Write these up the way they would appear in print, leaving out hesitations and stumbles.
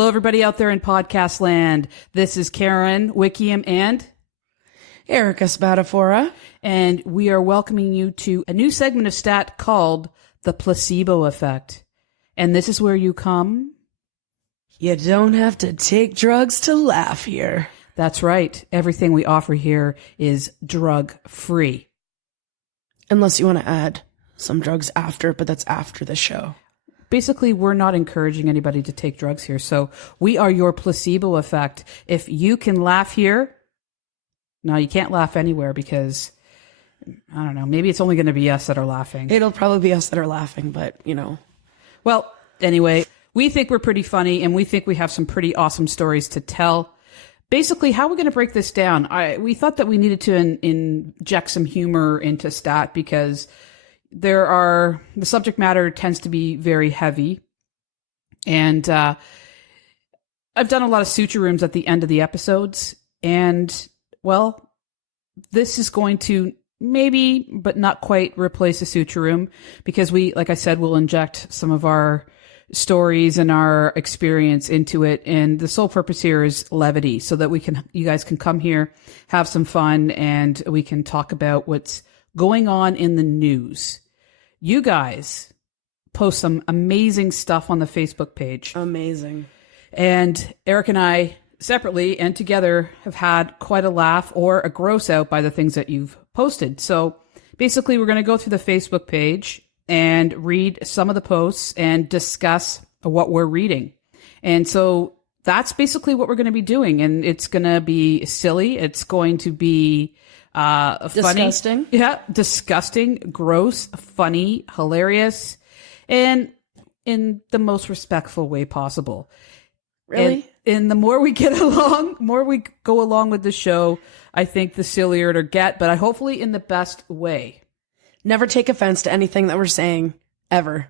Hello, everybody out there in podcast land. This is Karen Wickiam and Erica Spadafora. And we are welcoming you to a new segment of Stat called the Placebo Effect. And this is where you come. You don't have to take drugs to laugh here. That's right. Everything we offer here is drug-free. Unless you want to add some drugs after, but that's after the show. Basically, we're not encouraging anybody to take drugs here. So we are your placebo effect. If you can laugh here, no, you can't laugh anywhere because, I don't know, maybe it's only going to be us that are laughing. It'll probably be us that are laughing, but, you know. Well, anyway, we think we're pretty funny and we think we have some pretty awesome stories to tell. Basically, how are we going to break this down? We thought that we needed to inject some humor into Stat because the subject matter tends to be very heavy. And I've done a lot of suture rooms at the end of the episodes. And, well, this is going to maybe, but not quite, replace a suture room because we, like I said, will inject some of our stories and our experience into it. And the sole purpose here is levity so that you guys can come here, have some fun, and we can talk about what's going on in the news. You guys post some amazing stuff on the Facebook page. Amazing. And Eric and I, separately and together, have had quite a laugh or a gross out by the things that you've posted. So basically, we're going to go through the Facebook page and read some of the posts and discuss what we're reading. And so that's basically what we're going to be doing. And it's going to be silly. It's going to be funny. Disgusting. Yeah, disgusting, gross, funny, hilarious, and in the most respectful way possible. Really? And the more we get along, more we go along with the show, I think the sillier it'll get, but hopefully in the best way. Never take offense to anything that we're saying, ever.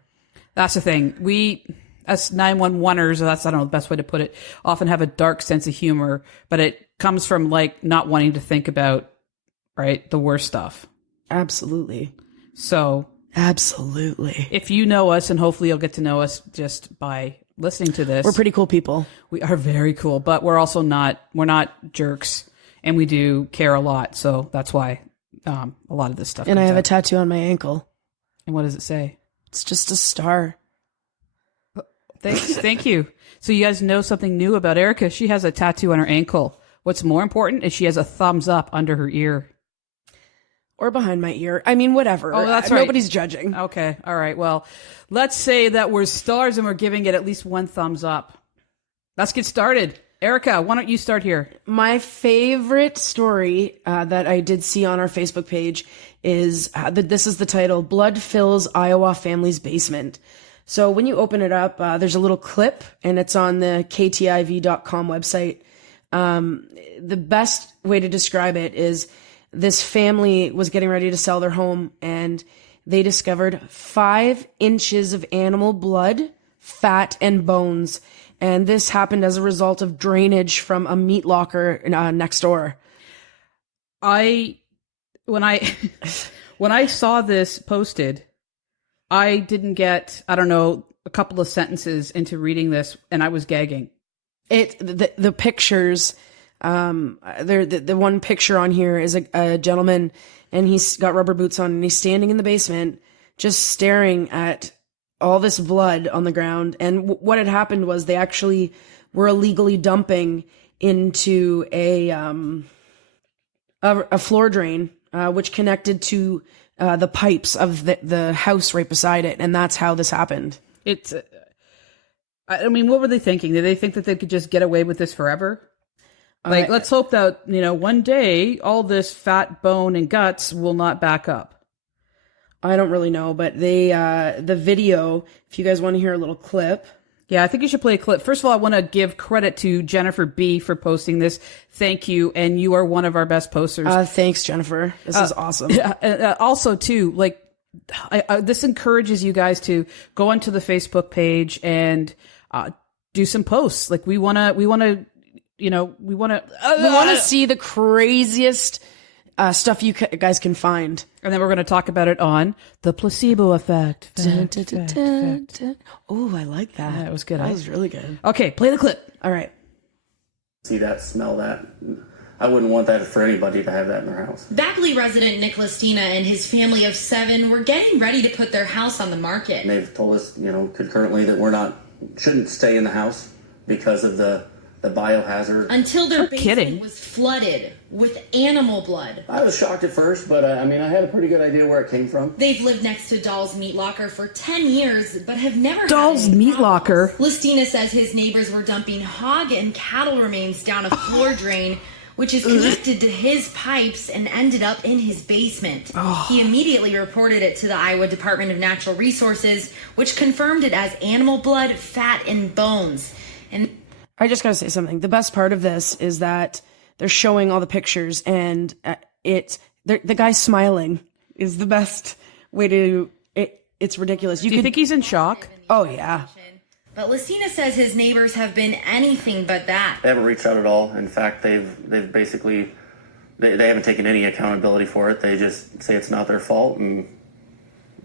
That's the thing. We, as 911ers, that's, I don't know the best way to put it, often have a dark sense of humor, but it comes from like not wanting to think about, right, the worst stuff. Absolutely. So. Absolutely. If you know us, and hopefully you'll get to know us just by listening to this. We're pretty cool people. We are very cool, but we're also we're not jerks, and we do care a lot. So that's why a lot of this stuff. And I have out. a tattoo on my ankle. And what does it say? It's just a star. Thanks. Thank you. So you guys know something new about Erica. She has a tattoo on her ankle. What's more important is she has a thumbs up under her ear. Or behind my ear. I mean, whatever. Oh, that's right. Nobody's judging. Okay. All right. Well, let's say that we're stars and we're giving it at least one thumbs up. Let's get started. Erica, why don't you start here? My favorite story that I did see on our Facebook page is this is the title, Blood Fills Iowa Family's Basement. So when you open it up, there's a little clip, and it's on the ktiv.com website. The best way to describe it is this family was getting ready to sell their home, and they discovered 5 inches of animal blood, fat, and bones. And this happened as a result of drainage from a meat locker next door. When I saw this posted, I didn't get, I don't know, a couple of sentences into reading this, and I was gagging. The pictures, the one picture on here is a gentleman, and he's got rubber boots on, and he's standing in the basement, just staring at all this blood on the ground. And what had happened was they actually were illegally dumping into a floor drain, which connected to the pipes of the house right beside it. And that's how this happened. I mean, what were they thinking? Did they think that they could just get away with this forever? Like, let's hope that, one day all this fat, bone, and guts will not back up. I don't really know, but the video, if you guys want to hear a little clip. Yeah, I think you should play a clip. First of all, I want to give credit to Jennifer B. for posting this. Thank you. And you are one of our best posters. Thanks, Jennifer. This is awesome. Also, too, like, this encourages you guys to go onto the Facebook page and do some posts. Like, we want to see the craziest stuff you guys can find. And then we're going to talk about it on the Placebo Effect. Oh, I like that. That was good. That was really good. Okay, play the clip. All right. See that, smell that. I wouldn't want that for anybody to have that in their house. Backley resident Nick Listina and his family of 7 were getting ready to put their house on the market. And they've told us, concurrently that shouldn't stay in the house because of the biohazard. Until their basement was flooded with animal blood. I was shocked at first, but I had a pretty good idea where it came from. They've lived next to Doll's Meat Locker for 10 years, but have never Doll's had any Meat problems. Locker. Listina says his neighbors were dumping hog and cattle remains down a floor drain, which is connected to his pipes and ended up in his basement. He immediately reported it to the Iowa Department of Natural Resources, which confirmed it as animal blood, fat, and bones. And I just gotta say something. The best part of this is that they're showing all the pictures, and the guy smiling is the best way to. It's ridiculous. Do you think he's in shock? Oh yeah. But Listina says his neighbors have been anything but that. They haven't reached out at all. In fact, they've basically they haven't taken any accountability for it. They just say it's not their fault, and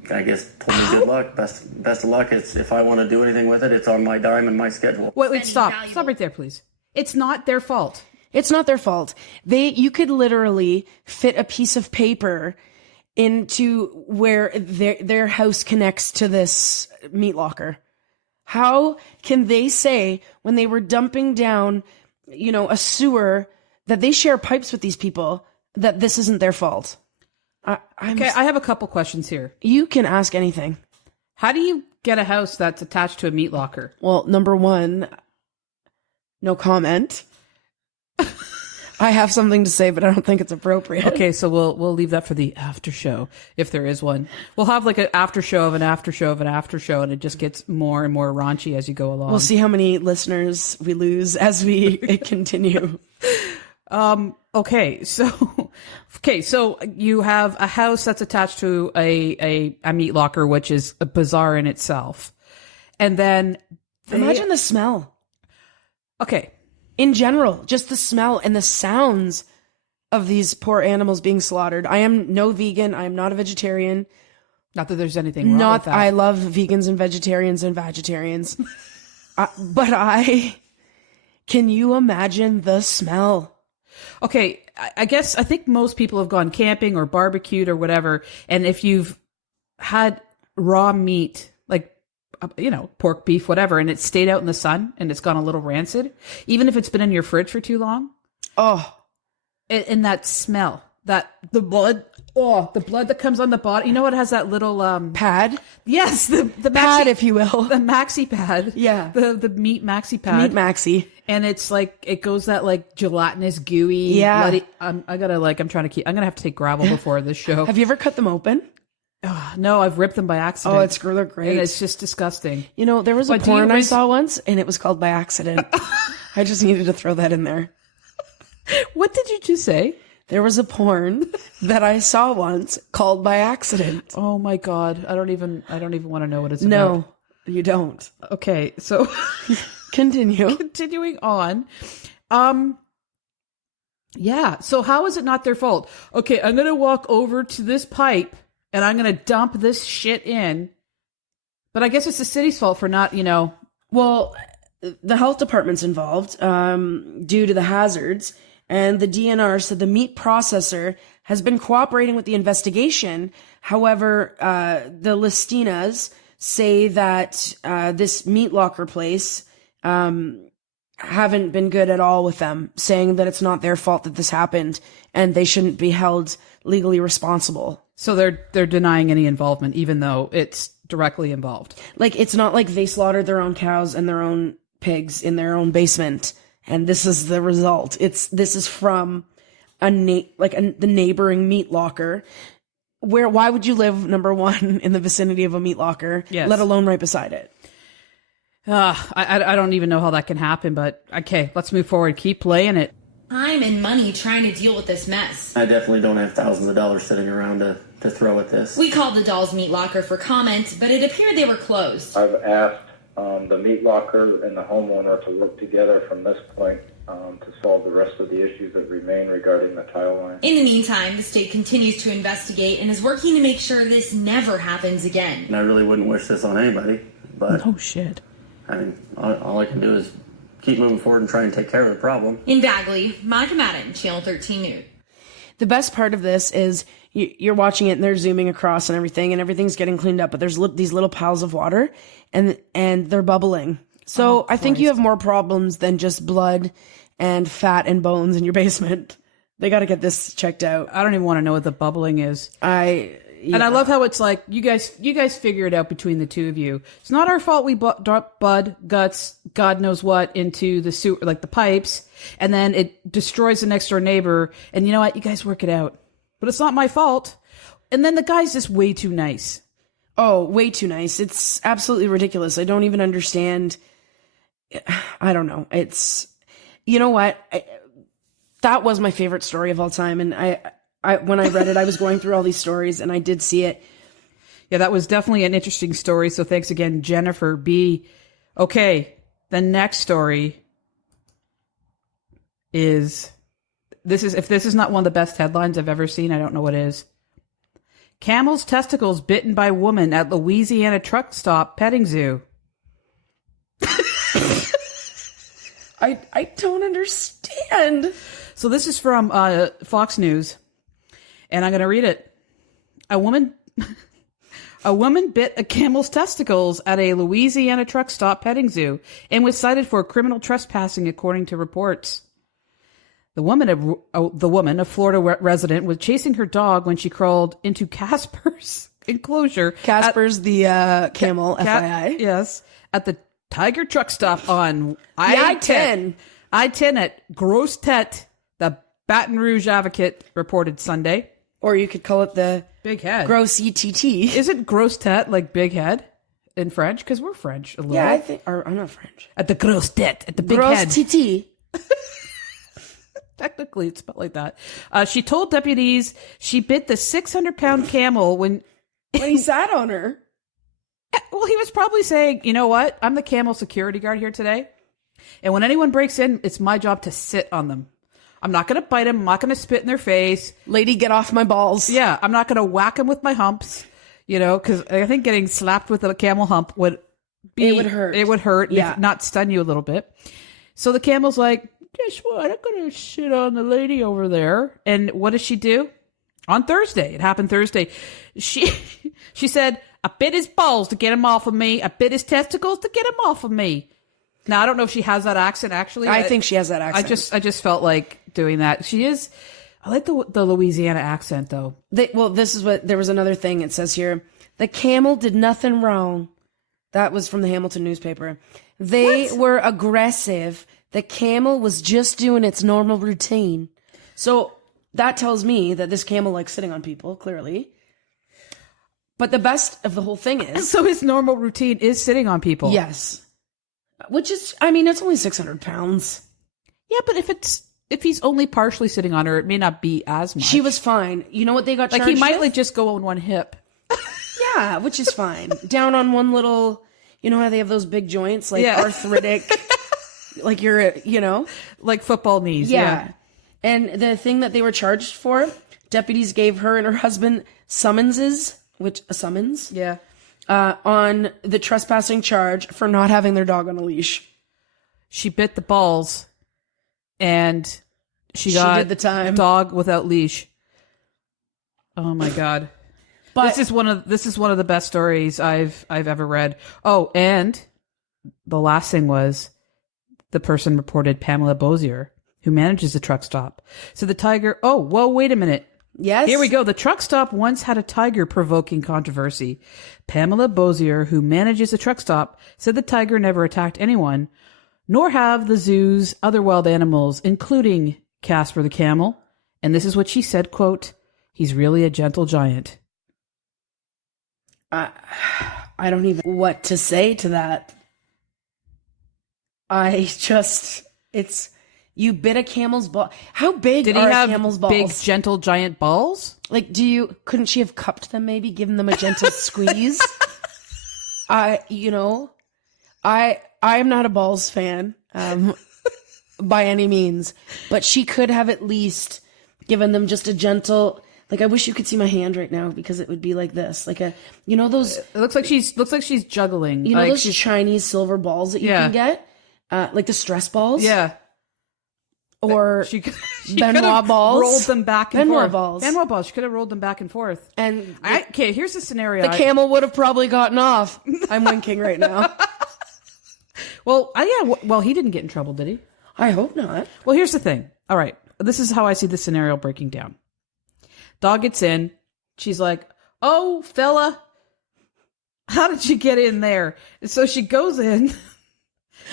I guess told me good luck. Best of luck. If I want to do anything with it, it's on my dime and my schedule. Wait, stop right there, please. It's not their fault. It's not their fault. You could literally fit a piece of paper into where their house connects to this meat locker. How can they say when they were dumping down, a sewer that they share pipes with these people that this isn't their fault? I have a couple questions here. You can ask anything. How do you get a house that's attached to a meat locker? Well, number one, no comment. I have something to say, but I don't think it's appropriate. Okay, so we'll leave that for the after show, if there is one. We'll have like an after show of an after show of an after show, and it just gets more and more raunchy as you go along. We'll see how many listeners we lose as we continue. Okay, so you have a house that's attached to a meat locker, which is bizarre in itself, and then imagine the smell. Okay. In general, just the smell and the sounds of these poor animals being slaughtered. I am no vegan. I am not a vegetarian. Not that there's anything wrong with that. I love vegans and vegetarians and vegetarians. Can you imagine the smell? Okay, I think most people have gone camping or barbecued or whatever, and if you've had raw meat, like pork, beef, whatever, and it's stayed out in the sun and it's gone a little rancid, even if it's been in your fridge for too long. And that smell, the blood that comes on the bottom. It has that little pad. Yes, the pad, if you will, the maxi pad. Yeah, the meat maxi pad. Meat maxi, and it's like it goes that like gelatinous, gooey. Yeah, bloody, I'm gonna have to take gravel before this show. Have you ever cut them open? No, I've ripped them by accident. They're great. And it's just disgusting. There was a porn I saw once, and it was called By Accident. I just needed to throw that in there. What did you just say? There was a porn that I saw once called By Accident. Oh my God. I don't even want to know what it's about. No, you don't. Okay, so continue. Continuing on. Yeah, so how is it not their fault? Okay, I'm going to walk over to this pipe and I'm going to dump this shit in. But I guess it's the city's fault for not, Well, the health department's involved due to the hazards. And the DNR said the meat processor has been cooperating with the investigation. However, the Listinas say that this meat locker place haven't been good at all with them, saying that it's not their fault that this happened and they shouldn't be held legally responsible. So they're denying any involvement, even though it's directly involved. Like, it's not like they slaughtered their own cows and their own pigs in their own basement, and this is the result. This is from the neighboring meat locker. Why would you live, number one, in the vicinity of a meat locker, yes, let alone right beside it? I don't even know how that can happen, but okay, let's move forward. Keep playing it. Time and money trying to deal with this mess. I definitely don't have thousands of dollars sitting around to throw at this. We called the Doll's Meat Locker for comment, but it appeared they were closed. I've asked the meat locker and the homeowner to work together from this point to solve the rest of the issues that remain regarding the tile line. In the meantime, the state continues to investigate and is working to make sure this never happens again. And I really wouldn't wish this on anybody, but Oh, shit. I mean, all I can do is keep moving forward and try and take care of the problem. In Bagley, Monica Madden, Channel 13 News. The best part of this is you're watching it and they're zooming across and everything's getting cleaned up, but there's these little piles of water and they're bubbling. So I think you have more problems than just blood and fat and bones in your basement. They got to get this checked out. I don't even want to know what the bubbling is. Yeah. And I love how it's like, you guys figure it out between the two of you. It's not our fault we dropped blood, guts, God knows what, into the sewer, like the pipes, and then it destroys the next door neighbor, and you know what? You guys work it out. But it's not my fault. And then the guy's just way too nice. Oh, way too nice. It's absolutely ridiculous. I don't even understand. I don't know. It's, you know what? That was my favorite story of all time. And I when I read it, I was going through all these stories and I did see it. Yeah, that was definitely an interesting story. So thanks again, Jennifer B. Okay, the next story is, if this is not one of the best headlines I've ever seen, I don't know what is. Camel's testicles bitten by woman at Louisiana truck stop petting zoo. I don't understand. So this is from Fox News, and I'm going to read it. A woman bit a camel's testicles at a Louisiana truck stop petting zoo and was cited for criminal trespassing, according to reports. The woman, a Florida resident, was chasing her dog when she crawled into Casper's enclosure. Casper's the camel, FYI. Yes, at the Tiger truck stop on I-10. I-10 at Gros Tete, the Baton Rouge Advocate reported Sunday. Or you could call it the Big head. Gros ETT. Isn't Gros Tete like big head in French? Because we're French a little. Yeah, I think. Or I'm not French. At the Gros Tete, at the big Gros head. TT. Technically, it's spelled like that. She told deputies she bit the 600-pound camel when he sat on her. Well, he was probably saying, you know what? I'm the camel security guard here today. And when anyone breaks in, it's my job to sit on them. I'm not going to bite them. I'm not going to spit in their face. Lady, get off my balls. Yeah, I'm not going to whack them with my humps, because I think getting slapped with a camel hump would be... It would hurt. It would hurt, yeah. if not stun you a little bit. So the camel's like, guess what? I'm going to sit on the lady over there. And what does she do? On Thursday. It happened Thursday. She said, I bit his balls to get him off of me. I bit his testicles to get him off of me. Now, I don't know if she has that accent, actually. I think she has that accent. I just felt like doing that. She is... I like the Louisiana accent, though. This is what... There was another thing it says here. The camel did nothing wrong. That was from the Hamilton newspaper. They were aggressive. The camel was just doing its normal routine. So that tells me that this camel likes sitting on people, clearly. But the best of the whole thing is... So his normal routine is sitting on people. Yes. Which is, I mean, it's only 600 pounds. Yeah, but if he's only partially sitting on her, it may not be as much. She was fine. You know what they got charged he might with? like just go on one hip. Yeah, which is fine. Down on one little, you know how they have those big joints, like arthritic, like like football knees. Yeah. And the thing that they were charged for, deputies gave her and her husband summonses, a summons? Yeah. On the trespassing charge for not having their dog on a leash. She bit the balls, and she did the time. Dog without leash. Oh my God! But this is one of the best stories I've ever read. Oh, and the last thing was the person reported Pamela Bozier, who manages the truck stop. So the tiger. Oh, whoa! Wait a minute. Yes. Here we go. The truck stop once had a tiger provoking controversy. Pamela Bozier, who manages the truck stop, said the tiger never attacked anyone, nor have the zoo's other wild animals, including Casper the camel. And this is what she said, quote, "He's really a gentle giant." I don't even know what to say to that. You bit a camel's ball. How big Did are he have a camel's balls? big, gentle giant balls? Like, couldn't she have cupped them maybe, given them a gentle squeeze? I am not a balls fan. by any means, but she could have at least given them just a gentle, like, I wish you could see my hand right now because it would be like this, like those. It looks like she's juggling. You know, those Chinese silver balls that you can get, like the stress balls. Yeah. Or she Benoit balls. Rolled them back and Benoit forth. balls. Benoit balls. She could have rolled them back and forth. And okay, here's the scenario. The camel would have probably gotten off. I'm winking right now. Well, well, he didn't get in trouble, did he? I hope not. Well, here's the thing. All right. This is how I see the scenario breaking down. Dog gets in. She's like, "Oh, fella, how did you get in there?" And so she goes in.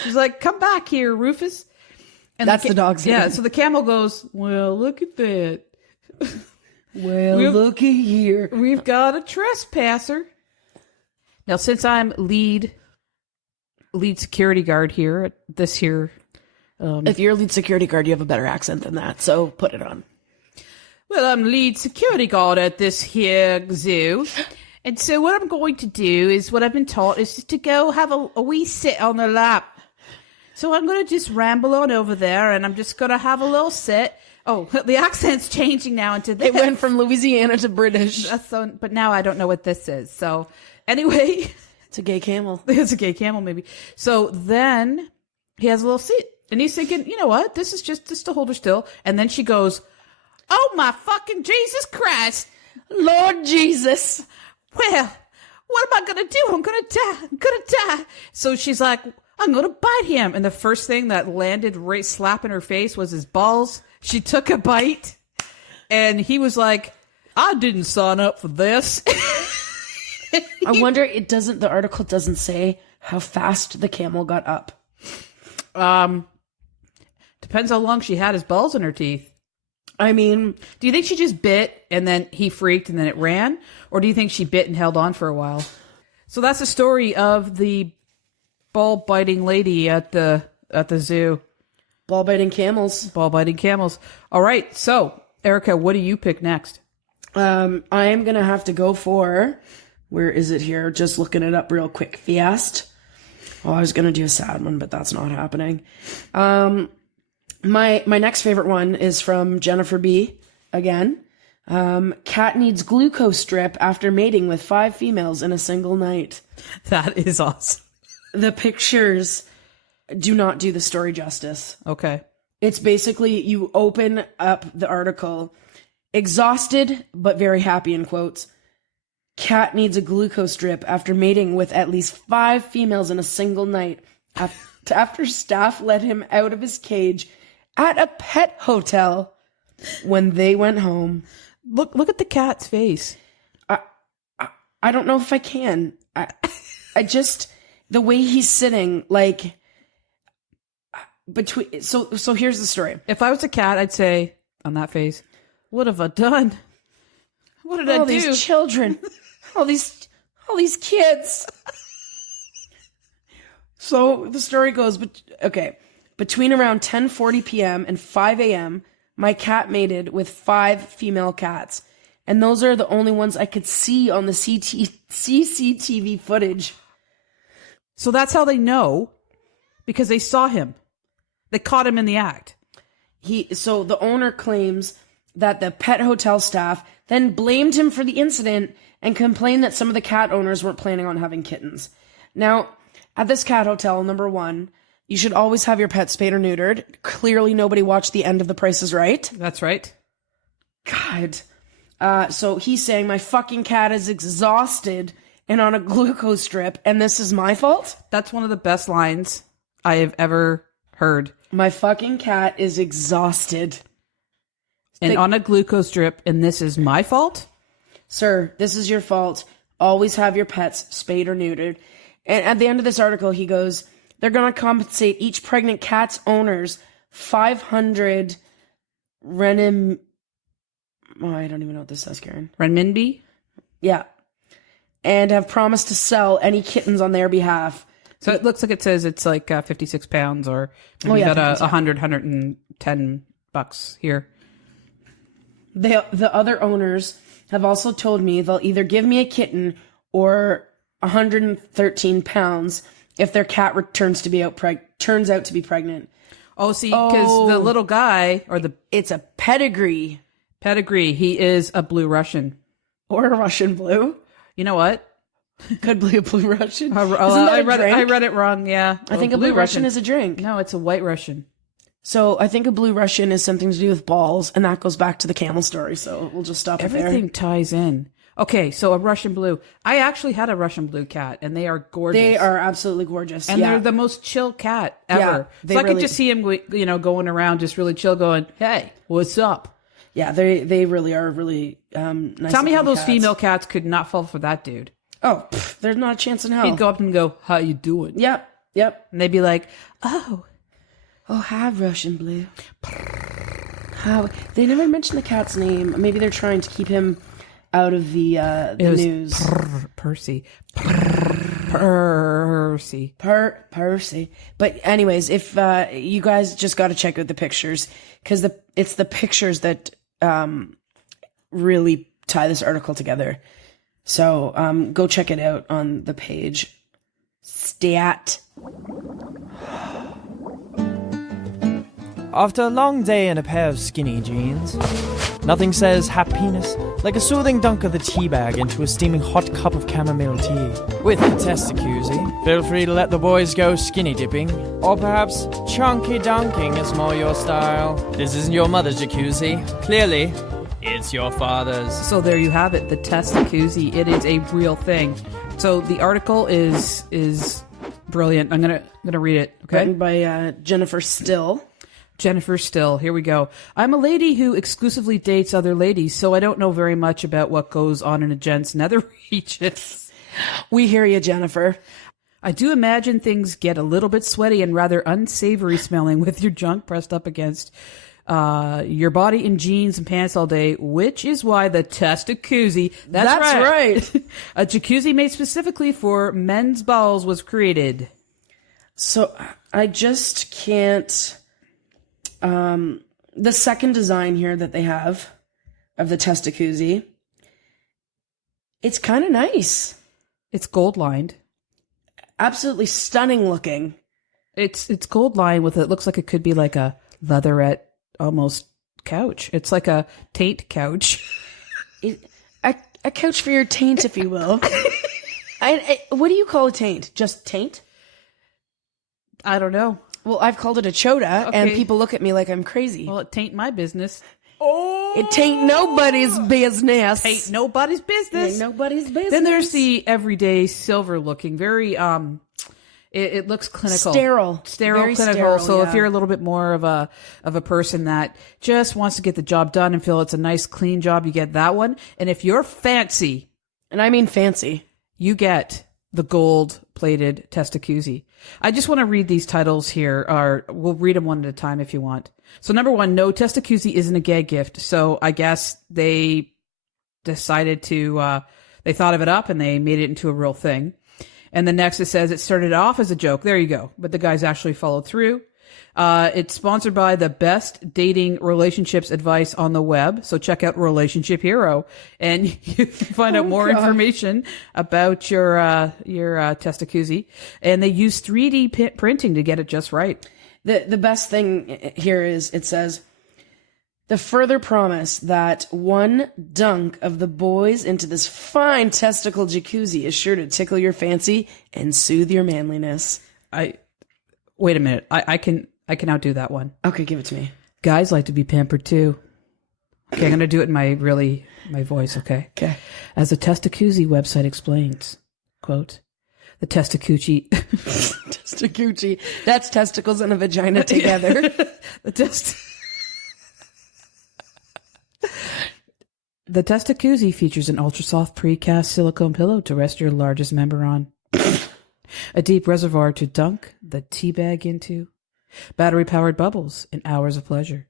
She's like, "Come back here, Rufus." And that's the dog's name. Yeah, so the camel goes, "Well, look at that. Well, looky here. We've got a trespasser." Now, since I'm lead security guard here at this here... if you're a lead security guard, you have a better accent than that, so put it on. Well, I'm lead security guard at this here zoo. And so what I'm going to do is, what I've been taught is to go have a wee sit on their lap. So I'm going to just ramble on over there, and I'm just going to have a little sit. Oh, the accent's changing now into this. It went from Louisiana to British. But now I don't know what this is. So anyway. It's a gay camel. It's a gay camel, maybe. So then he has a little seat. And he's thinking, you know what? This is just to hold her still. And then she goes, "Oh, my fucking Jesus Christ. Lord Jesus. Well, what am I going to do? I'm going to die. I'm going to die." So she's like, "I'm going to bite him." And the first thing that landed right slap in her face was his balls. She took a bite. And he was like, "I didn't sign up for this." I wonder, the article doesn't say how fast the camel got up. Depends how long she had his balls in her teeth. I mean, do you think she just bit and then he freaked and then it ran? Or do you think she bit and held on for a while? So that's the story of the ball-biting lady at the zoo. Ball-biting camels. Ball-biting camels. All right. So, Erica, what do you pick next? I am going to have to go for... Where is it here? Just looking it up real quick. Fast. Oh, I was going to do a sad one, but that's not happening. My next favorite one is from Jennifer B. Again. Cat needs glucose drip after mating with 5 females in a single night. That is awesome. The pictures do not do the story justice. Okay. It's basically, you open up the article, exhausted but very happy, in quotes. Cat needs a glucose drip after mating with at least 5 females in a single night after staff let him out of his cage at a pet hotel when they went home. Look at the cat's face. I don't know if I can. I just, the way he's sitting, like, between, so here's the story. If I was a cat, I'd say, on that face, "What have I done? What did I do? All these children, all these kids." So the story goes, between around 10:40 p.m. and 5 a.m., my cat mated with 5 female cats. And those are the only ones I could see on the CCTV footage. So that's how they know, because they saw him. They caught him in the act. So the owner claims that the pet hotel staff then blamed him for the incident and complained that some of the cat owners weren't planning on having kittens. Now, at this cat hotel, number 1, you should always have your pet spayed or neutered. Clearly, nobody watched the end of The Price is Right. That's right. God. So he's saying, my fucking cat is exhausted and on a glucose drip, and this is my fault? That's one of the best lines I have ever heard. My fucking cat is exhausted. And on a glucose drip, and this is my fault? Sir, this is your fault. Always have your pets spayed or neutered. And at the end of this article, he goes, they're going to compensate each pregnant cat's owners 500 renim... Oh, I don't even know what this says, Karen. Renminbi? Yeah. And have promised to sell any kittens on their behalf. So it looks like it says it's like 56 pounds or maybe about 110 bucks here. The other owners have also told me they'll either give me a kitten or 113 pounds if their cat turns out to be pregnant. Oh, see, because the little guy, or the It's a pedigree. pedigree, he is a blue Russian. Or a Russian blue. You know what? Could be a blue Russian. I read it wrong, yeah. I think a blue Russian is a drink. No, it's a white Russian. So I think a blue Russian is something to do with balls, and that goes back to the camel story. So we'll just stop it there. Everything ties in. Okay, so a Russian blue. I actually had a Russian blue cat, and they are gorgeous. They are absolutely gorgeous. And they're the most chill cat ever. Yeah, So I could just see him, going around just really chill, going, "Hey, what's up?" Yeah, they really are really nice. Tell me how those cats. female cats could not fall for that dude. Oh, there's not a chance in hell. He'd go up and go, "How you doing?" Yep. And they'd be like, "Oh, hi, Russian blue." How they never mentioned the cat's name. Maybe they're trying to keep him out of the news. Percy. Percy. But anyways, if you guys just got to check out the pictures, because it's the pictures that really tie this article together. So go check it out on the page. Stat. After a long day in a pair of skinny jeans, nothing says happiness like a soothing dunk of the tea bag into a steaming hot cup of chamomile tea. With the testacuzzi, feel free to let the boys go skinny dipping, or perhaps chunky dunking is more your style. This isn't your mother's jacuzzi. Clearly, it's your father's. So there you have it, the testacuzzi. It is a real thing. So the article is brilliant. I'm gonna read it. Okay, Written by Jennifer Still. Jennifer Still. Here we go. I'm a lady who exclusively dates other ladies, so I don't know very much about what goes on in a gent's nether regions. We hear you, Jennifer. I do imagine things get a little bit sweaty and rather unsavory smelling with your junk pressed up against your body in jeans and pants all day, which is why the testacuzzi, that's right. A jacuzzi made specifically for men's balls was created. So I just can't. The second design here that they have of the testacuzzi, it's kind of nice. It's gold lined. Absolutely stunning looking. It's gold lined with it looks like it could be like a leatherette almost couch. It's like a taint couch. A couch for your taint, if you will. What do you call a taint? Just taint? I don't know. Well, I've called it a chota, and people look at me like I'm crazy. Well, it taint my business. Oh, it tain't nobody's business. Ain't nobody's business. Ain't nobody's business. Then there's the everyday silver looking, very it looks clinical, sterile, very clinical. sterile, so yeah. if you're a little bit more of a person that just wants to get the job done and feel it's a nice clean job, you get that one. And if you're fancy, and I mean fancy, you get the gold plated testacuzzi. I just want to read these titles here, or we'll read them one at a time if you want. So number one, no, testacuzzi isn't a gag gift. So I guess they decided to, they thought of it up and they made it into a real thing. And the next it says it started off as a joke. There you go. But the guys actually followed through. It's sponsored by the best dating relationships advice on the web. So check out Relationship Hero and you can find out more information about your testacuzzi. And they use 3D printing to get it just right. The best thing here is it says, the further promise that one dunk of the boys into this fine testicle jacuzzi is sure to tickle your fancy and soothe your manliness. Wait a minute. I can outdo that one. Okay, give it to me. Guys like to be pampered too. Okay, I'm going to do it in my voice, okay? Okay. As the Testacuzzi website explains, quote, the testacuzzi... Testacuzzi. That's testicles and a vagina together. The testacuzzi features an ultra-soft precast silicone pillow to rest your largest member on. A deep reservoir to dunk the tea bag into. Battery-powered bubbles and hours of pleasure.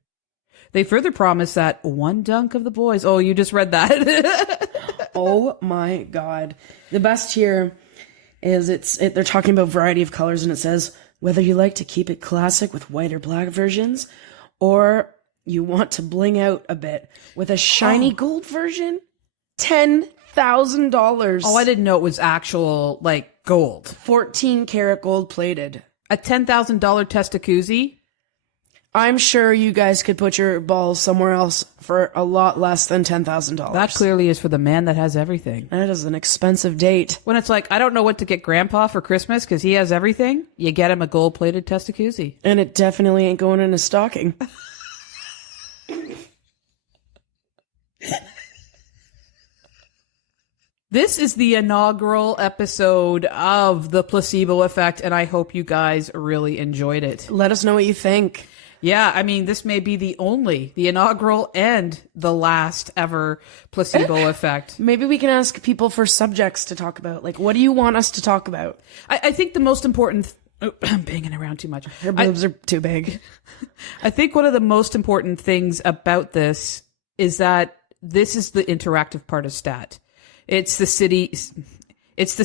They further promise that one dunk of the boys... Oh, you just read that. Oh my God. The best here is they're talking about variety of colors, and it says, whether you like to keep it classic with white or black versions, or you want to bling out a bit with a shiny gold version, $10,000. Oh, I didn't know it was actual, gold. 14 karat gold plated. A $10,000 testacuzzi? I'm sure you guys could put your balls somewhere else for a lot less than $10,000. That clearly is for the man that has everything. That is an expensive date. When it's like, I don't know what to get Grandpa for Christmas because he has everything, you get him a gold-plated testacuzzi. And it definitely ain't going in his stocking. This is the inaugural episode of The Placebo Effect, and I hope you guys really enjoyed it. Let us know what you think. Yeah, I mean, this may be the inaugural and the last ever Placebo Effect. Maybe we can ask people for subjects to talk about. Like, what do you want us to talk about? I think the most important... I'm banging around too much. Her boobs are too big. I think one of the most important things about this is that this is the interactive part of STAT. It's the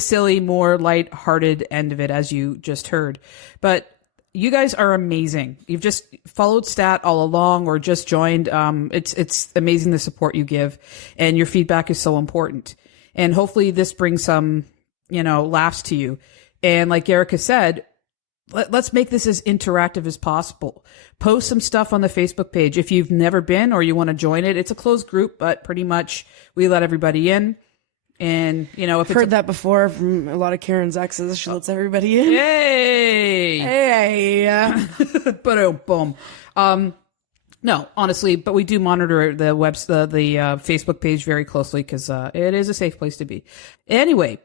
silly, more light-hearted end of it, as you just heard. But you guys are amazing. You've just followed STAT all along or just joined. It's amazing the support you give, and your feedback is so important. And hopefully this brings some, laughs to you. And like Erica said, let's make this as interactive as possible. Post some stuff on the Facebook page. If you've never been or you want to join it, it's a closed group, but pretty much we let everybody in. And, if I've heard that before from a lot of Karen's exes. She lets everybody in. Yay! Hey! Boom. No, honestly, but we do monitor the Facebook page very closely because it is a safe place to be. Anyway,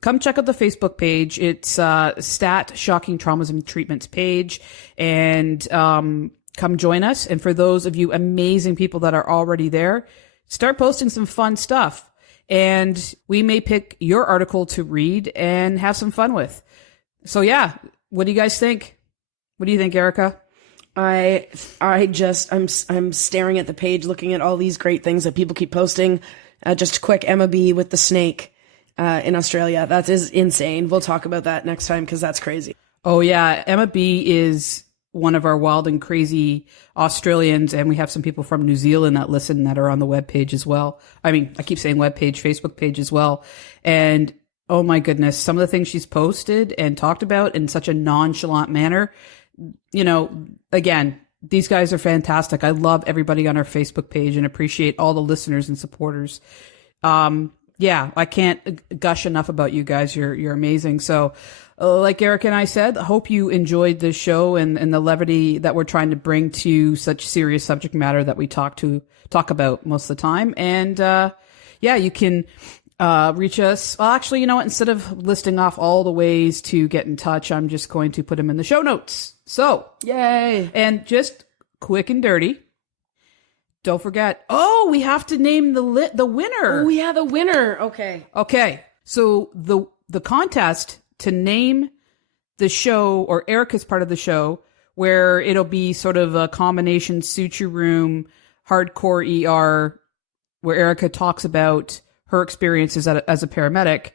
come check out the Facebook page. It's STAT Shocking Traumas and Treatments page. And come join us. And for those of you amazing people that are already there, start posting some fun stuff. And we may pick your article to read and have some fun with. So yeah, what do you guys think? What do you think, Erica? I'm staring at the page, looking at all these great things that people keep posting. Just a quick Emma B with the snake in Australia. That is insane. We'll talk about that next time because that's crazy. Oh yeah, Emma B is one of our wild and crazy Australians, and we have some people from New Zealand that listen that are on the webpage as well. I mean, I keep saying webpage, Facebook page as well. And oh my goodness, some of the things she's posted and talked about in such a nonchalant manner, again, these guys are fantastic. I love everybody on our Facebook page and appreciate all the listeners and supporters. Yeah, I can't gush enough about you guys. You're amazing. So, like Eric and I said, I hope you enjoyed the show and the levity that we're trying to bring to such serious subject matter that we talk about most of the time. And you can reach us. Well, actually, you know what? Instead of listing off all the ways to get in touch, I'm just going to put them in the show notes. So, yay! And just quick and dirty. Don't forget. Oh, we have to name the winner. Oh yeah, the winner. Okay. So the contest to name the show, or Erica's part of the show, where it'll be sort of a combination suture room, hardcore ER, where Erica talks about her experiences as a paramedic.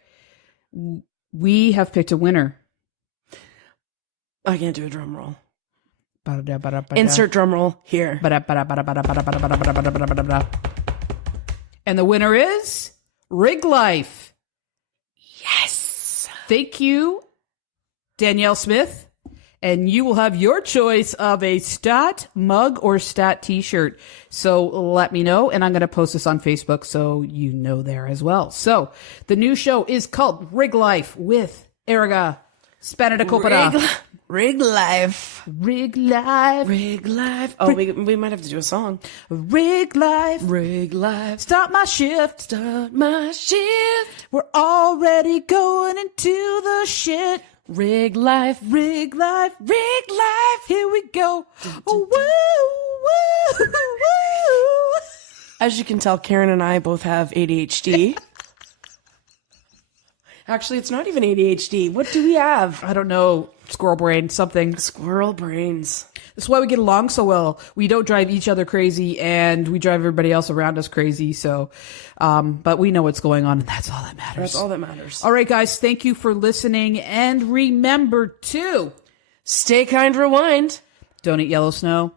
We have picked a winner. I can't do a drum roll. Insert drum roll here. And the winner is Rig Life. Yes. Thank you, Danielle Smith. And you will have your choice of a STAT mug or STAT t-shirt. So let me know. And I'm going to post this on Facebook so you know there as well. So the new show is called Rig Life with Erica Spanadacopata. Rig Life. Rig Life. Rig Life. Oh, we might have to do a song. Rig Life. Rig Life. Start my shift. Start my shift. We're already going into the shit. Rig Life. Rig Life. Rig Life. Here we go. Oh, woo, woo, woo. As you can tell, Karen and I both have ADHD. Actually, it's not even ADHD. What do we have? I don't know. Squirrel brain, something. Squirrel brains. That's why we get along so well. We don't drive each other crazy, and we drive everybody else around us crazy. So, but we know what's going on, and that's all that matters. That's all that matters. All right, guys. Thank you for listening, and remember to stay kind, rewind. Don't eat yellow snow.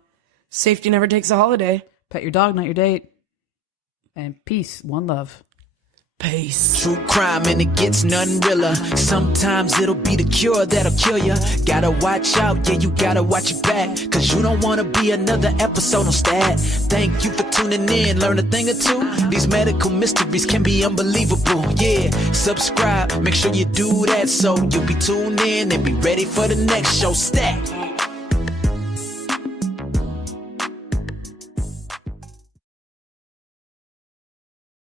Safety never takes a holiday. Pet your dog, not your date. And peace. One love. Peace. True crime and it gets none realer. Sometimes it'll be the cure that'll kill ya. Gotta watch out, yeah, you gotta watch your back, cause you don't wanna be another episode on Stat. Thank you for tuning in, learn a thing or two. These medical mysteries can be unbelievable, yeah. Subscribe, make sure you do that so you'll be tuned in and be ready for the next show. Stat.